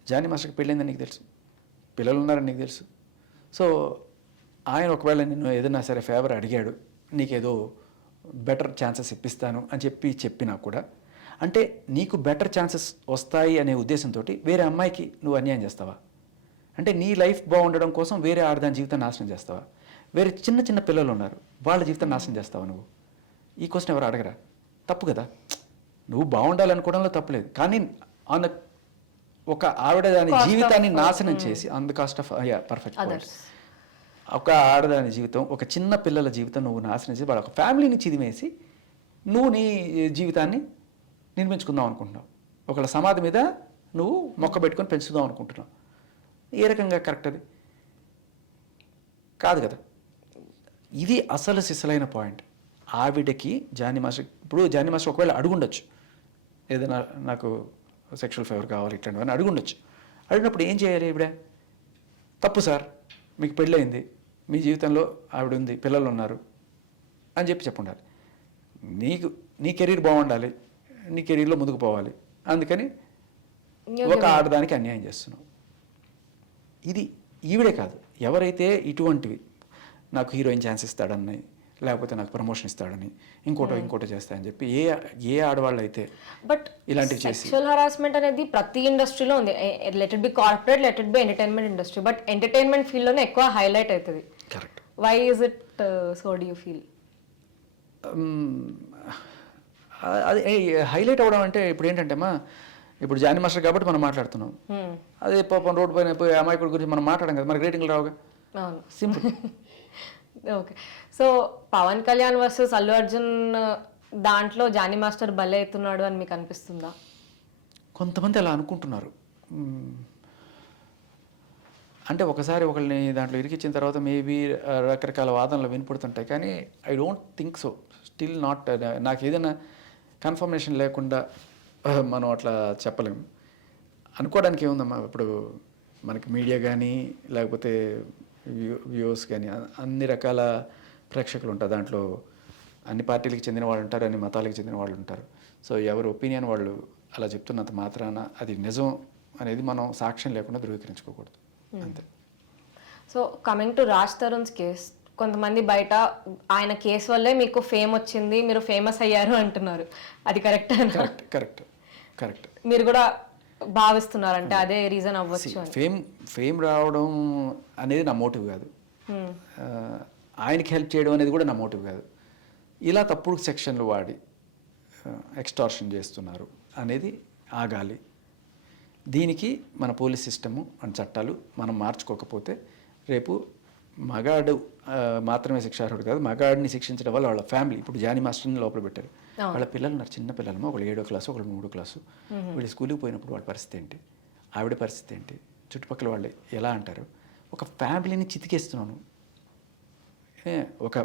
జానీ మాస్టర్కి పెళ్ళిందని నీకు తెలుసు, పిల్లలు ఉన్నారని నీకు తెలుసు. సో ఆయన ఒకవేళ నిన్ను ఏదైనా సరే ఫేవర్ అడిగాడు, నీకేదో బెటర్ ఛాన్సెస్ ఇప్పిస్తాను అని చెప్పినా కూడా, అంటే నీకు బెటర్ ఛాన్సెస్ వస్తాయి అనే ఉద్దేశంతో వేరే అమ్మాయికి నువ్వు అన్యాయం చేస్తావా? అంటే నీ లైఫ్ బాగుండడం కోసం వేరే ఆడదాని జీవితం నాశనం చేస్తావా? వేరే చిన్న చిన్న పిల్లలు ఉన్నారు, వాళ్ళ జీవితం నాశనం చేస్తావా నువ్వు? ఈ క్వశ్చన్ ఎవరు అడగరా? తప్పు కదా. నువ్వు బాగుండాలనుకోవడంలో తప్పులేదు, కానీ ఒక ఆవిడ దాని జీవితాన్ని నాశనం చేసి on the cost of perfect ఒక ఆడదాని జీవితం, ఒక చిన్న పిల్లల జీవితం నువ్వు నాశనం చేసి వాళ్ళ ఒక ఫ్యామిలీని చిదిమేసి నువ్వు నీ జీవితాన్ని నిర్మించుకుందాం అనుకుంటున్నావు. ఒకళ్ళ సమాధి మీద నువ్వు మొక్క పెట్టుకొని పెంచుదాం అనుకుంటున్నావు. ఏ రకంగా కరెక్ట్ అది కాదు కదా. ఇది అసలు సిసలైన పాయింట్. ఆవిడకి జానీ మాస్టర్, ఇప్పుడు జానీ మాస్టర్ ఒకవేళ అడుగుండొచ్చు, ఏదైనా నాకు సెక్షువల్ ఫేవర్ కావాలి ఇట్లాంటివన్నీ అడుగుండొచ్చు. అడిగినప్పుడు ఏం చేయాలి? ఇవిడే తప్పు సార్, మీకు పెళ్ళయింది, మీ జీవితంలో ఆవిడ ఉంది, పిల్లలు ఉన్నారు అని చెప్పుండాలి. నీ కెరీర్ బాగుండాలి, నీ కెరీర్లో ముందుకు పోవాలి, అందుకని ఒక ఆడదానికి అన్యాయం చేస్తున్నావు. ఇది ఈవిడే కాదు, ఎవరైతే ఇటువంటివి నాకు హీరోయిన్ ఛాన్స్ ఇస్తాడని, లేకపోతే నాకు ప్రమోషన్ ఇస్తాడని, ఇంకోటో చేస్తాయని చెప్పి ఏ ఆడవాళ్ళు అయితే బట్ ఇలాంటివి చేసి, సెక్షువల్ హరాస్మెంట్ అనేది ప్రతి ఇండస్ట్రీలో ఉంది. Let it be corporate, let it be entertainment industry, but entertainment ఫీల్డ్లోనే ఎక్కువ హైలైట్ అవుతుంది. Correct. Why is it so do you feel? అది హైలైట్ అవ్వడం అంటే ఇప్పుడు ఏంటంటేమా, ఇప్పుడు జానీ మాస్టర్ కాబట్టి మనం మాట్లాడుతున్నాం. అదే పాపం రోడ్ పైన పోయి అమాయకుడి గురించి మనం మాట్లాడాం కదా, మనకి రేటింగ్లు రావుగా. Simple. Okay. So Pawan Kalyan versus Allu Arjun దాంట్లో జానీ మాస్టర్ బలే అవుతున్నాడు అని మీకు అనిపిస్తుందా? కొంతమంది అలా అనుకుంటున్నారు. అంటే ఒకసారి ఒకళ్ళని దాంట్లో ఇరికిచ్చిన తర్వాత మేబీ రకరకాల వాదనలు వినపడుతుంటాయి, కానీ I don't think so. Still not, నాకు ఏదైనా కన్ఫర్మేషన్ లేకుండా మనం అట్లా చెప్పలేము. అనుకోవడానికి ఏముందమ్మా, ఇప్పుడు మనకి మీడియా కానీ లేకపోతే వ్యూవర్స్ కానీ అన్ని రకాల ప్రేక్షకులు ఉంటారు. దాంట్లో అన్ని పార్టీలకు చెందిన వాళ్ళు ఉంటారు, అన్ని మతాలకు చెందిన వాళ్ళు ఉంటారు. సో ఎవరి ఒపీనియన్ వాళ్ళు అలా చెప్తున్నంత మాత్రాన అది నిజం అనేది మనం సాక్ష్యం లేకుండా ధృవీకరించుకోకూడదు, అంతే. So coming to Raj Tarun's case, కొంతమంది బయట ఆయన కేసు వల్లే మీకు ఫేమ్ వచ్చింది, మీరు ఫేమస్ అయ్యారు అంటున్నారు. అది కరెక్ట్? కరెక్ట్. మీరు కూడా భావిస్తున్నారంటే అదే రీజన్ అవ్వచ్చు? ఫేమ్ రావడం అనేది నా మోటివ్ కాదు, ఆయనకి హెల్ప్ చేయడం అనేది కూడా నా మోటివ్ కాదు. ఇలా తప్పుడు సెక్షన్లు వాడి ఎక్స్టార్షన్ చేస్తున్నారు అనేది ఆగాలి. దీనికి మన పోలీస్ సిస్టము మన చట్టాలు మనం మార్చుకోకపోతే రేపు మగాడు మాత్రమే శిక్షార్హుడు కాదు, మగాడిని శిక్షించడం వల్ల వాళ్ళ ఫ్యామిలీ, ఇప్పుడు జానీ మాస్టర్ని లోపల పెట్టారు, వాళ్ళ పిల్లలు ఉన్నారు, చిన్న పిల్లలమో, ఒకళ్ళు 7వ క్లాసు, ఒకళ్ళు 3వ క్లాసు, వీళ్ళు స్కూల్కి పోయినప్పుడు వాళ్ళ పరిస్థితి ఏంటి, ఆవిడ పరిస్థితి ఏంటి, చుట్టుపక్కల వాళ్ళు ఎలా అంటారు. ఒక ఫ్యామిలీని చితికేస్తున్నాను. ఒక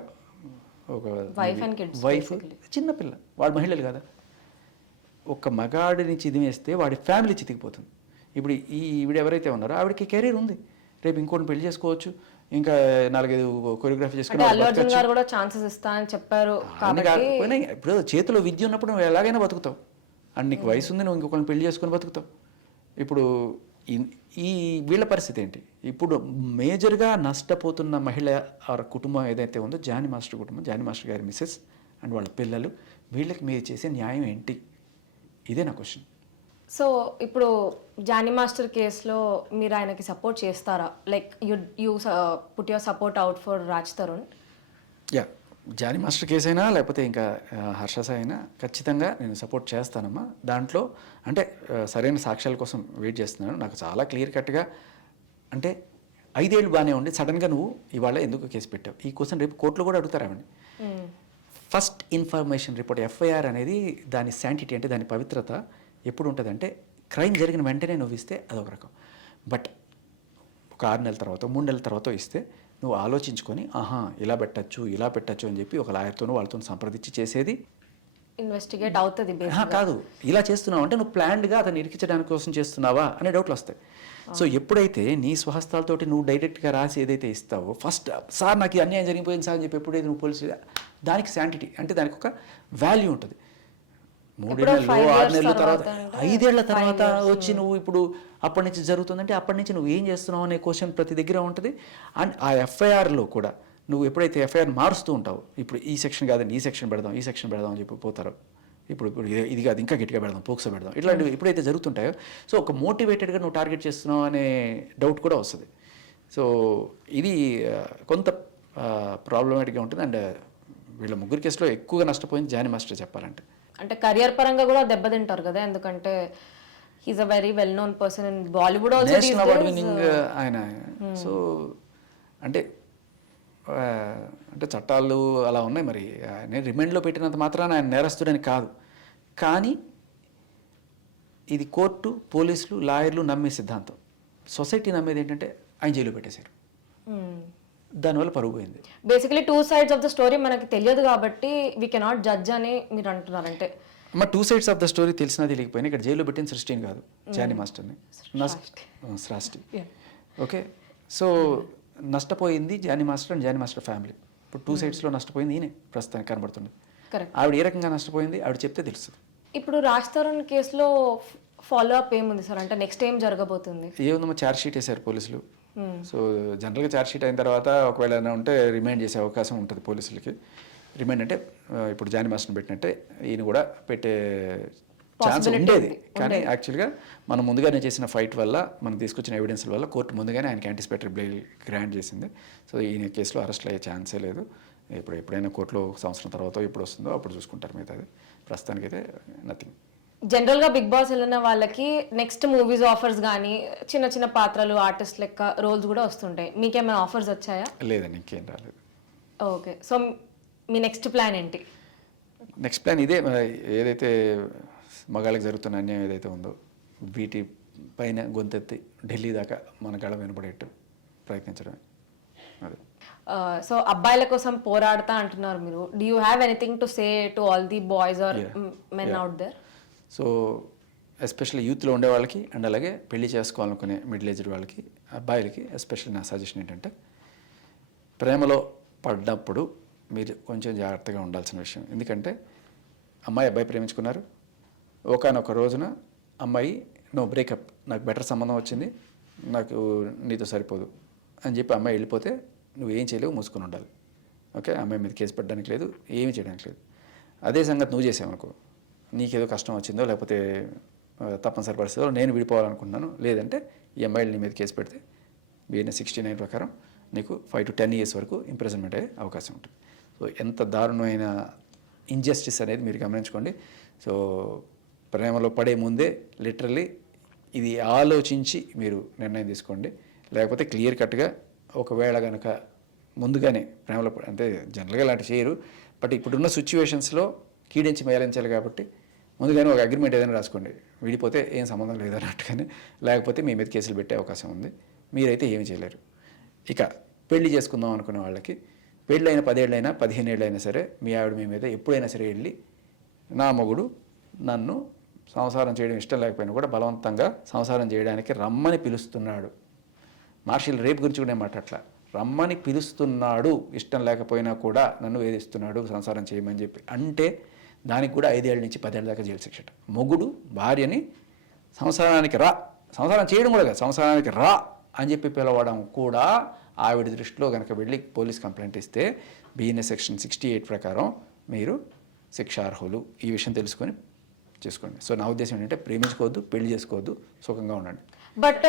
ఒక వైఫ్, చిన్నపిల్ల, వాడు మహిళలు కదా, ఒక మగాడిని చిదిమేస్తే వాడి ఫ్యామిలీ చితికిపోతుంది. ఇప్పుడు ఈవిడ ఎవరైతే ఉన్నారో ఆవిడకి కెరీర్ ఉంది, రేపు ఇంకోటి పెళ్లి చేసుకోవచ్చు, ఇంకా 4-5 కొరియోగ్రఫీ చేసుకుని అల్లు అర్జున్ గారు కూడా ఛాన్సెస్ ఇస్తా అని చెప్పారు. కాకపోయినా ఇప్పుడు చేతిలో విద్య ఉన్నప్పుడు నువ్వు ఎలాగైనా బతుకుతావు, అండ్ నీకు వయసు ఉంది, నువ్వు ఇంకొకరిని పెళ్లి చేసుకుని బతుకుతావు. ఇప్పుడు ఈ వీళ్ళ పరిస్థితి ఏంటి, ఇప్పుడు మేజర్గా నష్టపోతున్న మహిళ ఆర్ కుటుంబం ఏదైతే ఉందో జానీ మాస్టర్ కుటుంబం, జానీ మాస్టర్ గారి మిస్సెస్ అండ్ వాళ్ళ పిల్లలు, వీళ్ళకి మీరు చేసే న్యాయం ఏంటి, ఇదే నా క్వశ్చన్. సో ఇప్పుడు జానీ మాస్టర్ కేసులో మీరు ఆయనకి సపోర్ట్ చేస్తారా? Like you put your support out for Raj Tarun? Yeah, Jani master case అయినా లేకపోతే ఇంకా హర్ష అయినా ఖచ్చితంగా నేను సపోర్ట్ చేస్తానమ్మా. దాంట్లో అంటే సరైన సాక్ష్యాల కోసం వెయిట్ చేస్తున్నాను. నాకు చాలా క్లియర్ కట్గా, అంటే 5 ఏళ్ళు బాగానే ఉండి సడన్గా నువ్వు ఇవాళ ఎందుకు కేసు పెట్టావు, ఈ క్వశ్చన్ రేపు కోర్టులో కూడా అడుగుతారు ఆవిడని. ఫస్ట్ ఇన్ఫర్మేషన్ రిపోర్ట్, ఎఫ్ఐఆర్ అనేది దాని శాంటిటీ, అంటే దాని పవిత్రత ఎప్పుడు ఉంటుంది అంటే క్రైమ్ జరిగిన వెంటనే నువ్వు ఇస్తే అదొక రకం, బట్ ఒక 6 నెలల తర్వాత 3 నెలల తర్వాత ఇస్తే నువ్వు ఆలోచించుకొని ఇలా పెట్టచ్చు అని చెప్పి ఒక లాయర్తోనూ వాళ్ళతో సంప్రదించి చేసేది ఇన్వెస్టిగేట్ అవుతుంది. కాదు, ఇలా చేస్తున్నావు అంటే నువ్వు ప్లాన్డ్గా అతను ఇరికించడానికి కోసం చేస్తున్నావా అనే డౌట్లు వస్తాయి. సో ఎప్పుడైతే నీ స్వహస్తాలతోటి నువ్వు డైరెక్ట్గా రాసి ఏదైతే ఇస్తావో, ఫస్ట్ సార్ నాకు ఈ అన్యాయం జరిగిపోయింది సార్ అని చెప్పి ఎప్పుడైతే నువ్వు పోలీసు, దానికి శాంటిటీ అంటే దానికి ఒక వాల్యూ ఉంటుంది. 3 నెలలు 6 నెలల తర్వాత 5 ఏళ్ల తర్వాత వచ్చి నువ్వు ఇప్పుడు అప్పటి నుంచి జరుగుతుందంటే అప్పటి నుంచి నువ్వు ఏం చేస్తున్నావు అనే క్వశ్చన్ ప్రతి దగ్గర ఉంటుంది. అండ్ ఆ ఎఫ్ఐఆర్లో కూడా నువ్వు ఎప్పుడైతే ఎఫ్ఐఆర్ మారుస్తూ ఉంటావు, ఇప్పుడు ఈ సెక్షన్ కాదని ఈ సెక్షన్ పెడదాం అని చెప్పి పోతారు, ఇప్పుడు ఇది కాదు ఇంకా గట్టిగా పెడదాం, పోక్సో పెడదాం, ఇట్లాంటివి ఎప్పుడైతే జరుగుతుంటాయో, సో ఒక మోటివేటెడ్గా నువ్వు టార్గెట్ చేస్తున్నావు అనే డౌట్ కూడా వస్తుంది. సో ఇది కొంత ప్రాబ్లమేటిక్గా ఉంటుంది. అండ్ వీళ్ళ ముగ్గురు కేసులో ఎక్కువగా నష్టపోయింది జానీ మాస్టర్ చెప్పాలంటే. అంటే కెరియర్ పరంగా కూడా దెబ్బతింటారు కదా, ఎందుకంటే he's a very well known person in Bollywood also, national award winning ఆయన. సో అంటే చట్టాలు అలా ఉన్నాయి. మరి నేను రిమాండ్లో పెట్టినంత మాత్రాన ఆయన నేరస్తుడని కాదు, కానీ ఇది కోర్టు, పోలీసులు, లాయర్లు నమ్మే సిద్ధాంతం. సొసైటీ నమ్మేది ఏంటంటే ఆయన జైలు పెట్టేశారు, దానివల్ల పరుగు పోయింది. Basically 2 sides of the story మనకి తెలియదు కాబట్టి వీ కెనాట్ జడ్జ్ అని మీరు అంటున్నారంటే. అమ్మ 2 sides ఆఫ్ ద స్టోరీ తెలిసినా తెలియకపోయినా ఇక్కడ జైల్లో పెట్టిన సృష్టిని కాదు, జానీ మాస్టర్ని, సృష్టి. ఓకే, సో నష్టపోయింది Jani master and Jani master family. ఇప్పుడు 2 sidesలో నష్టపోయింది ఈయనే ప్రస్తుతానికి కనబడుతుంది. ఆవిడ ఏ రకంగా నష్టపోయింది ఆవిడ చెప్తే తెలుస్తుంది. ఇప్పుడు రాజ్ తరుణ్ కేసులో ఫాలో అప్ ఏముంది సార్, అంటే నెక్స్ట్ ఏం జరగబోతుంది? ఏముందమ్మా, ఛార్జ్ షీట్ వేశారు పోలీసులు. సో జనరల్గా ఛార్జ్ షీట్ అయిన తర్వాత ఒకవేళ ఏమైనా ఉంటే రిమైండ్ చేసే అవకాశం ఉంటుంది పోలీసులకి. రిమైండ్ అంటే ఇప్పుడు జానీ మాస్టర్ని పెట్టినట్టే ఈయన కూడా పెట్టే ఛాన్స్ ఉండేది, కానీ యాక్చువల్గా మనం ముందుగానే చేసిన ఫైట్ వల్ల మనం తీసుకొచ్చిన ఎవిడెన్స్ వల్ల కోర్టు ముందుగానే ఆయనకి యాంటిసిపేటరీ బెయిల్ గ్రాంట్ చేసింది. సో ఈయన కేసులో అరెస్ట్ అయ్యే ఛాన్సే లేదు. ఎప్పుడైనా కోర్టులో 1 సంవత్సరం తర్వాత ఎప్పుడు వస్తుందో అప్పుడు చూసుకుంటారు మిగతాది. ప్రస్తుతానికైతే నథింగ్. జనరల్గా బిగ్ బాస్ వెళ్ళిన వాళ్ళకి నెక్స్ట్ మూవీస్ ఆఫర్స్ కానీ చిన్న చిన్న పాత్రలు ఆర్టిస్ట్ లెక్క రోల్స్ కూడా వస్తుంటాయి. మీకేమైనా ఆఫర్స్ వచ్చాయా? లేదండి, ఇంకేం రాలేదు. ఓకే, సో మీ నెక్స్ట్ ప్లాన్ ఏంటి? నెక్స్ట్ ప్లాన్ ఇదే, ఏదైతే మగాళ్ళకి జరుగుతున్న అన్యాయం ఏదైతే ఉందో వీటి పైన గొంతెత్తి ఢిల్లీ దాకా మన గళం వినపడేట్టు ప్రయత్నించడమే. అదే. సో అబ్బాయిల కోసం పోరాడతా అంటున్నారు మీరు. Do you have anything to say to all the boys are men out there? So especially యూత్లో ఉండే వాళ్ళకి అండ్ అలాగే పెళ్లి చేసుకోవాలనుకునే మిడిల్ ఏజ్డ్ వాళ్ళకి, అబ్బాయిలకి ఎస్పెషల్లీ నా సజెషన్ ఏంటంటే, ప్రేమలో పడ్డప్పుడు మీరు కొంచెం జాగ్రత్తగా ఉండాల్సిన విషయం. ఎందుకంటే అబ్బాయి ప్రేమించుకున్నారు, ఒకానొక రోజున అమ్మాయి నో బ్రేకప్, నాకు బెటర్ సంబంధం వచ్చింది, నాకు నీతో సరిపోదు అని చెప్పి అమ్మాయి వెళ్ళిపోతే నువ్వు ఏం చేయలేవు, మూసుకొని ఉండాలి. ఓకే, అమ్మాయి మీద కేసు పెట్టడానికి లేదు, ఏమీ చేయడానికి లేదు. అదే సంగతి నువ్వు చేసావనుకో, నీకేదో కష్టం వచ్చిందో లేకపోతే తప్పనిసరి పరిస్థితిలో నేను విడిపోవాలనుకుంటున్నాను, లేదంటే ఈ అమ్మాయిలు నీ మీద కేసు పెడితే BNS 69 ప్రకారం నీకు 5 to 10 years వరకు ఇంప్రిజన్మెంట్ అయ్యే అవకాశం ఉంటుంది. సో ఎంత దారుణమైన ఇంజస్టిస్ అనేది మీరు గమనించుకోండి. సో ప్రేమలో పడే ముందే లిటరల్లీ ఇది ఆలోచించి మీరు నిర్ణయం తీసుకోండి. లేకపోతే క్లియర్ కట్గా ఒకవేళ కనుక ముందుగానే ప్రేమలో అంటే జనరల్గా ఇలాంటి చేయరు, బట్ ఇప్పుడున్న సిచ్యువేషన్స్లో కీడించి మేలించాలి కాబట్టి ముందుగానే ఒక అగ్రిమెంట్ ఏదైనా రాసుకోండి. విడిపోతే ఏం సంబంధం లేదన్నట్టుగానే, లేకపోతే మీ మీద కేసులు పెట్టే అవకాశం ఉంది. మీరైతే ఏమీ చేయలేరు. ఇక పెళ్లి చేసుకుందాం అనుకునే వాళ్ళకి పెళ్ళైన 10 ఏళ్ళైనా 15 ఏళ్ళైనా సరే మీ ఆవిడ మీ మీద ఎప్పుడైనా సరే వెళ్ళి నా మొగుడు నన్ను సంసారం చేయడం ఇష్టం లేకపోయినా కూడా బలవంతంగా సంసారం చేయడానికి రమ్మని పిలుస్తున్నాడు. మార్షల్ రేప్ గురించి కూడా నేను మాట్లాడట్లా, రమ్మని పిలుస్తున్నాడు, ఇష్టం లేకపోయినా కూడా నన్ను వేధిస్తున్నాడు సంసారం చేయమని చెప్పి అంటే దానికి కూడా 5 ఏళ్ళ నుంచి 10 ఏళ్ళ దాకా జైలు శిక్ష. మొగుడు భార్యని సంసారానికి రా, సంసారం చేయడం కూడా కాదు, సంసారానికి రా అని చెప్పి పిలవడం కూడా ఆవిడ దృష్టిలో కనుక వెళ్ళి పోలీస్ కంప్లైంట్ ఇస్తే బిఎన్ఎస్ సెక్షన్ 68 ప్రకారం మీరు శిక్షార్హులు. ఈ విషయం తెలుసుకొని చేసుకోండి. సో నా ఉద్దేశం ఏంటంటే ప్రేమించుకోవద్దు, పెళ్లి చేసుకోవద్దు, సుఖంగా ఉండండి. బట్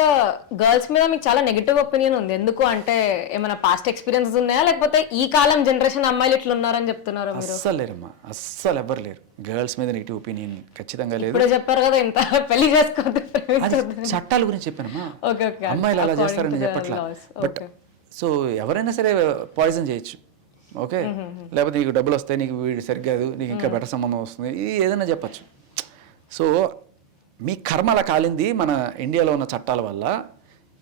గర్ల్స్ మీద మీకు చాలా నెగిటివ్ ఒపీనియన్ ఉంది. ఎందుకు అంటే ఏమైనా పాస్ట్ ఎక్స్పీరియన్సెస్ ఉన్నాయా, లేకపోతే ఈ కాలం జనరేషన్ అమ్మాయిలు ఇట్లా ఉన్నారని చెప్తున్నారు మీరు? అస్సలు లేరమ్మా, అస్సలు ఎవ్వరు లేరు. గర్ల్స్ మీద నెగిటివ్ ఒపీనియన్ ఖచ్చితంగా లేదు. ఇప్పుడు చెప్పారు కదా ఇంత పెళ్లి చేసుకోవద్దు. అది చట్టాల గురించి చెప్పానమ్మా. ఓకే ఓకే, అమ్మాయిలు అలా చేస్తారని చెప్పట్లా. బట్ సో ఎవరైనా సరే పాయిజన్ చేయొచ్చు, ఓకే, లేకపోతే నీకు డబ్బులు వస్తాయి, నీకు వీడు సరిగ్గాదు, నీకు ఇంకా బెటర్ సంబంధం వస్తుంది, ఇది ఏదైనా చెప్పచ్చు. సో మీ కర్మ అలా కాలింది మన ఇండియాలో ఉన్న చట్టాల వల్ల.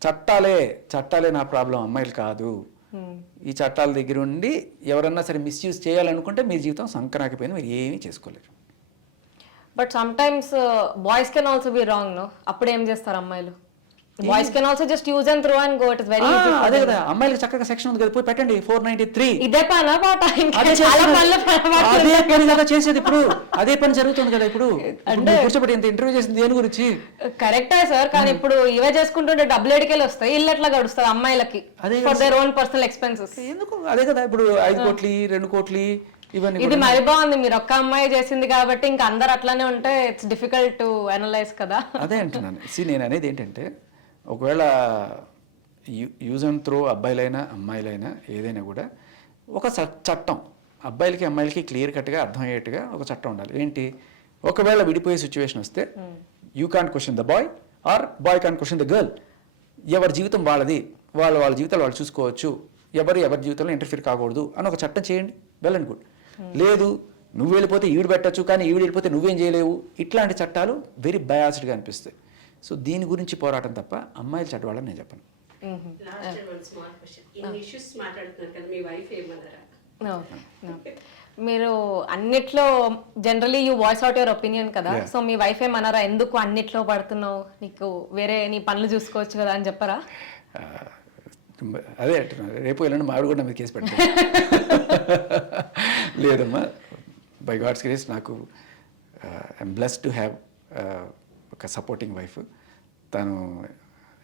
చట్టాలే నా ప్రాబ్లం, అమ్మాయిలు కాదు. ఈ చట్టాల దగ్గర ఉండి ఎవరన్నా సరే మిస్యూజ్ చేయాలనుకుంటే మీ జీవితం సంకరాకిపోయింది, మీరు ఏమీ చేసుకోలేరు. But sometimes boys can also be wrong, no? అప్పుడు ఏం చేస్తారు అమ్మాయిలు? Boys can also just use and throw and go. It is very easy. అదే కదా, అమ్మాయిలకి చక్కగా సెక్షన్ ఉంది కదా, పోయి పెట్టండి 493. ఇదే పనా పాట? అదే పని కదా చేసేది ఇప్పుడు, అదే పని జరుగుతుంది కదా ఇప్పుడు. అంటే కూర్చోబెట్టి ఇంత ఇంటర్వ్యూ చేసింది దేని గురించి? కరెక్టే సార్, కానీ ఇప్పుడు ఇవే చేసుకుంటుంటే డబ్బులు ఎడికెళ్ళి వస్తాయి, ఇల్లు ఎట్లా గడుస్తుంది అమ్మాయిలకి for their own personal expenses. ఎందుకు? అదే కదా ఇప్పుడు 5 కోట్లు 2 కోట్లు ఇవన్నీ. ఇది మరి బాగుంది, మీరు ఒక్క అమ్మాయి చేసింది కాబట్టి ఇంకా అందరు అట్లానే ఉంటే ఇట్స్ డిఫికల్ట్ టు అనలైజ్ కదా. అదే అంటున్నాను. నేను అనేది ఏంటంటే ఒకవేళ యూజ్ అండ్ త్రో అబ్బాయిలైనా అమ్మాయిలైనా ఏదైనా కూడా ఒక చట్టం అబ్బాయిలకి అమ్మాయిలకి క్లియర్ కట్గా అర్థమయ్యేట్టుగా ఒక చట్టం ఉండాలి. ఏంటి, ఒకవేళ విడిపోయే సిచ్యువేషన్ వస్తే you can't question the boy or boy can't question the girl. ఎవరి జీవితం వాళ్ళది, వాళ్ళ జీవితాలు వాళ్ళు చూసుకోవచ్చు, ఎవరి జీవితంలో ఇంటర్ఫీర్ కాకూడదు అని ఒక చట్టం చేయండి, వెల్ అండ్ గుడ్. లేదు నువ్వు వెళ్ళిపోతే ఈవిడ పెట్టచ్చు, కానీ ఈవిడ వెళ్ళిపోతే నువ్వేం చేయలేవు, ఇట్లాంటి చట్టాలు వెరీ బయాస్డ్గా అనిపిస్తాయి. సో దీని గురించి పోరాటం తప్ప అమ్మాయిలు చెడ్డవాళ్ళని నేను చెప్పను. మీరు అన్నిట్లో generally you voice out your opinion కదా, సో మీ వైఫ్ ఏమన్నారా, ఎందుకు అన్నిట్లో పడుతున్నావు, నీకు వేరే నీ పనులు చూసుకోవచ్చు కదా అని చెప్పరా? అదే అంటున్నారు, రేపు వెళ్ళండి మావిడ కూడా మీద కేసు పెడతాను. లేదమ్మా, బై గాడ్స్ గ్రేస్ నాకు ఐఎమ్ బ్లెస్డ్ టు హ్యావ్ ఒక సపోర్టింగ్ వైఫ్. తను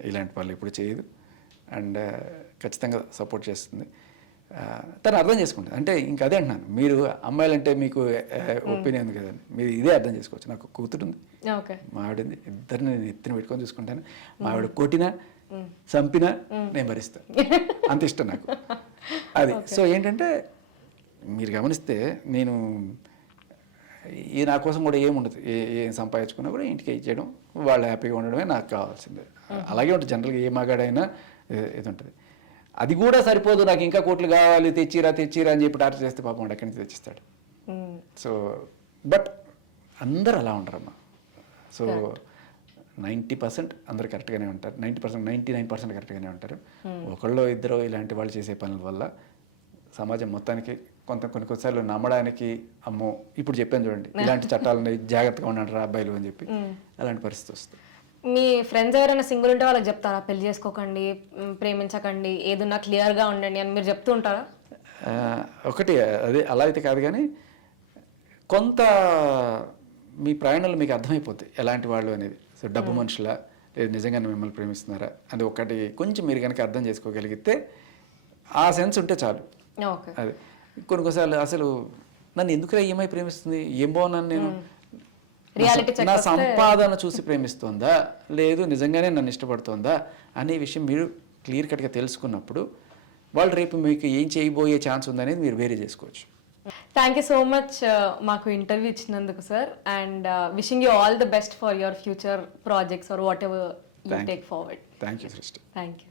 ఇలాంటి వాళ్ళు ఎప్పుడు చేయదు అండ్ ఖచ్చితంగా సపోర్ట్ చేస్తుంది. తను అర్థం చేసుకుంటుంది. అంటే ఇంకా అదే అంటున్నాను, మీరు అమ్మాయిలంటే మీకు ఒపీనియన్ ఉంది కదండి, మీరు ఇదే అర్థం చేసుకోవచ్చు. నాకు కూతురు ఉంది, మా ఆవిడ, ఇద్దరిని నేను ఎత్తిన పెట్టుకొని చూసుకుంటాను. మా ఆవిడ కొట్టినా చంపినా నేను భరిస్తాను, అంత ఇష్టం నాకు అది. సో ఏంటంటే మీరు గమనిస్తే నేను నా కోసం కూడా ఏముండదు, ఏం సంపాదించుకున్నా కూడా ఇంటికి ఇచ్చేయడం, వాళ్ళు హ్యాపీగా ఉండడమే నాకు కావాల్సిందే. అలాగే ఉంటుంది జనరల్గా, ఏ మగాడైనా ఇది ఉంటుంది. అది కూడా సరిపోదు, నాకు ఇంకా కోట్లు కావాలి, తెచ్చిరా అని చెప్పి టార్చర్ చేస్తే పాపం వాడు ఎక్కడి నుంచి తెచ్చిస్తాడు. సో బట్ అందరు అలా ఉండరమ్మా. సో 90% అందరు కరెక్ట్గానే ఉంటారు, 99% కరెక్ట్గానే ఉంటారు. ఒకళ్ళు ఇద్దరు ఇలాంటి వాళ్ళు చేసే పనుల వల్ల సమాజం మొత్తానికి కొన్నిసార్లు నమ్మడానికి, అమ్మో ఇప్పుడు చెప్పాను చూడండి, ఇలాంటి చట్టాలని జాగ్రత్తగా ఉండండి అబ్బాయిలు అని చెప్పి, అలాంటి పరిస్థితి వస్తుంది. మీ ఫ్రెండ్స్ ఎవరైనా సింగిల్ ఉంటే వాళ్ళకి చెప్తారా, పెళ్లి చేసుకోకండి, ప్రేమించకండి, ఏదన్నా క్లియర్గా ఉండండి అని మీరు చెప్తూ ఉంటారా? ఒకటి అదే అలా అయితే కాదు, కానీ కొంత మీ ప్రయాణాలు మీకు అర్థమైపోతాయి ఎలాంటి వాళ్ళు అనేది. సో డబ్బు మనుషులా, లేదు నిజంగానే మిమ్మల్ని ప్రేమిస్తున్నారా, అది ఒకటి కొంచెం మీరు కనుక అర్థం చేసుకోగలిగితే, ఆ సెన్స్ ఉంటే చాలు. అదే కొన్నిసార్లు అసలు నన్ను ఎందుకు ఈఎంఐ ప్రేమిస్తుంది, ఏం బాగున్నాను నేను, నా సంపాదన చూసి ప్రేమిస్తుందా, లేదు నిజంగానే నన్ను ఇష్టపడుతుందా అనే విషయం మీరు క్లియర్ కట్గా తెలుసుకున్నప్పుడు వాళ్ళు రేపు మీకు ఏం చేయబోయే ఛాన్స్ ఉందనేది మీరు వేరే చేసుకోవచ్చు. థ్యాంక్ యూ సో మచ్ మాకు ఇంటర్వ్యూ ఇచ్చినందుకు sir, and wishing you all the best for your future projects or whatever you take forward. Thank you Srishti. Thank you.